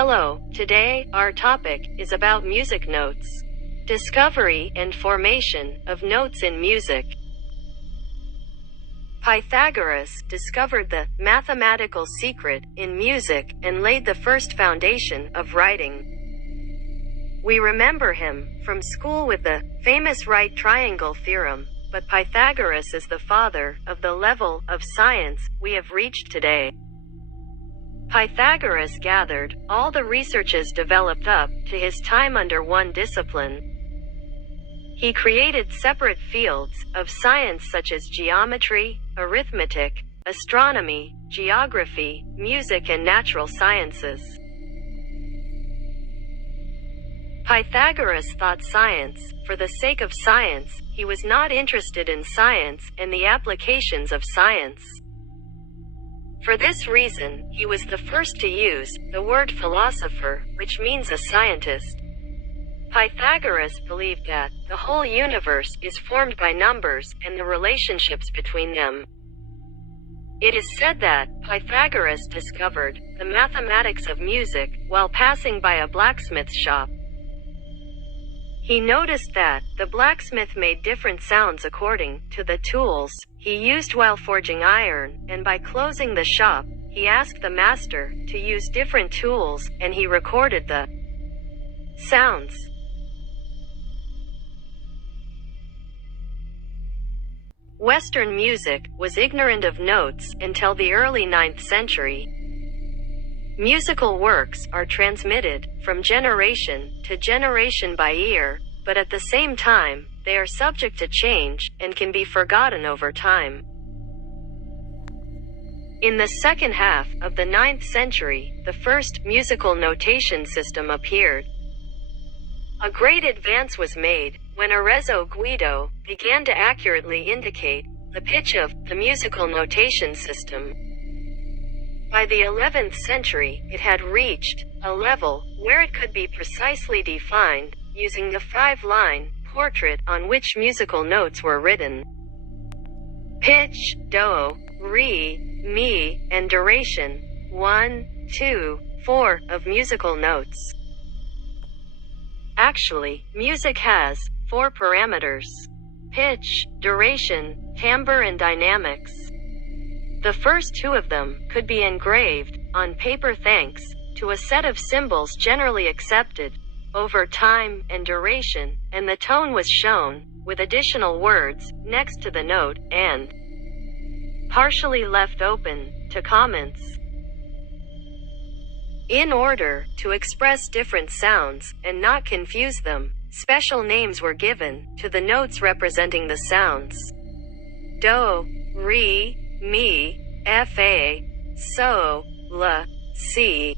Hello, today, our topic is about music notes. Discovery and formation of notes in music. Pythagoras discovered the mathematical secret in music and laid the first foundation of writing. We remember him from school with the famous right triangle theorem, but Pythagoras is the father of the level of science we have reached today. Pythagoras gathered all the researches developed up to his time under one discipline. He created separate fields of science such as geometry, arithmetic, astronomy, geography, music and natural sciences. Pythagoras thought science, for the sake of science. He was not interested in science and the applications of science. For this reason, he was the first to use the word philosopher, which means a scientist. Pythagoras believed that the whole universe is formed by numbers and the relationships between them. It is said that Pythagoras discovered the mathematics of music while passing by a blacksmith's shop. He noticed that the blacksmith made different sounds according to the tools he used while forging iron, and by closing the shop, he asked the master to use different tools, and he recorded the sounds. Western music was ignorant of notes until the early 9th century. Musical works are transmitted from generation to generation by ear, but at the same time, they are subject to change and can be forgotten over time. In the second half of the 9th century, the first musical notation system appeared. A great advance was made when Arezzo Guido began to accurately indicate the pitch of the musical notation system. By the 11th century, it had reached a level where it could be precisely defined using the 5-line portrait on which musical notes were written. Pitch, do, re, mi, and duration, 1, 2, 4 of musical notes. Actually, music has 4 parameters: pitch, duration, timbre and dynamics. The first 2 of them could be engraved on paper thanks to a set of symbols generally accepted over time and duration, and the tone was shown with additional words next to the note and partially left open to comments. In order to express different sounds and not confuse them, special names were given to the notes representing the sounds. Do, re, mi, fa, so, la, si.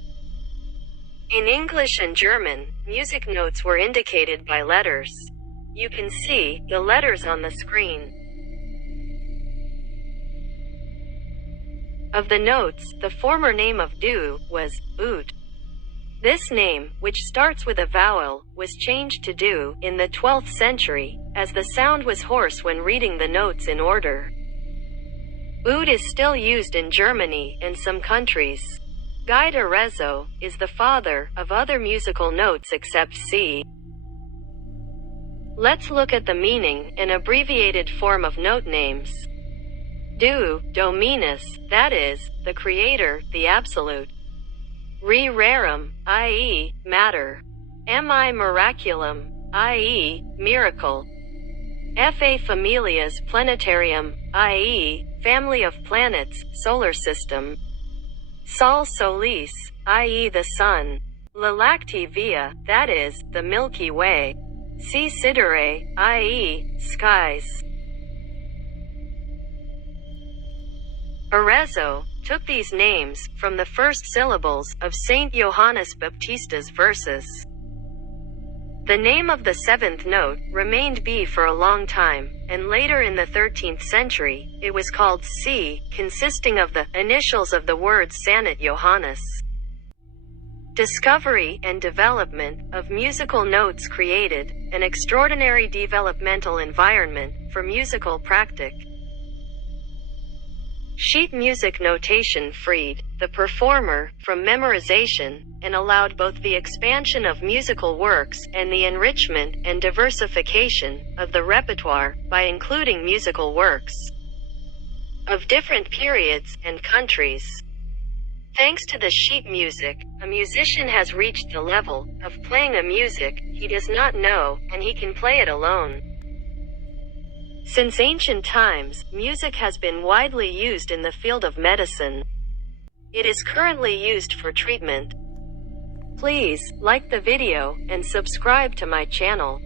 In English and German, music notes were indicated by letters. You can see the letters on the screen. Of the notes, the former name of do was ut. This name, which starts with a vowel, was changed to do in the 12th century, as the sound was hoarse when reading the notes in order. Ut is still used in Germany and some countries. Guide Arezzo is the father of other musical notes except C. Let's look at the meaning and abbreviated form of note names. Do, dominus, that is, the creator, the absolute. Re rerum, i.e., matter. Mi miraculum, i.e., miracle. Fa familias planetarium, i.e., family of planets, solar system. Sol solis, i.e. the sun. La lactea via, that is, the Milky Way. Si sidere, i.e., skies. Arezzo took these names from the first syllables of Saint Johannes Baptista's verses. The name of the 7th note remained B for a long time, and later in the 13th century, it was called C, consisting of the initials of the words Sanit Johannes. Discovery and development of musical notes created an extraordinary developmental environment for musical practice. Sheet music notation freed the performer from memorization and allowed both the expansion of musical works and the enrichment and diversification of the repertoire by including musical works of different periods and countries. Thanks to the sheet music, a musician has reached the level of playing a music he does not know, and he can play it alone. Since ancient times, music has been widely used in the field of medicine. It is currently used for treatment. Please like the video and subscribe to my channel.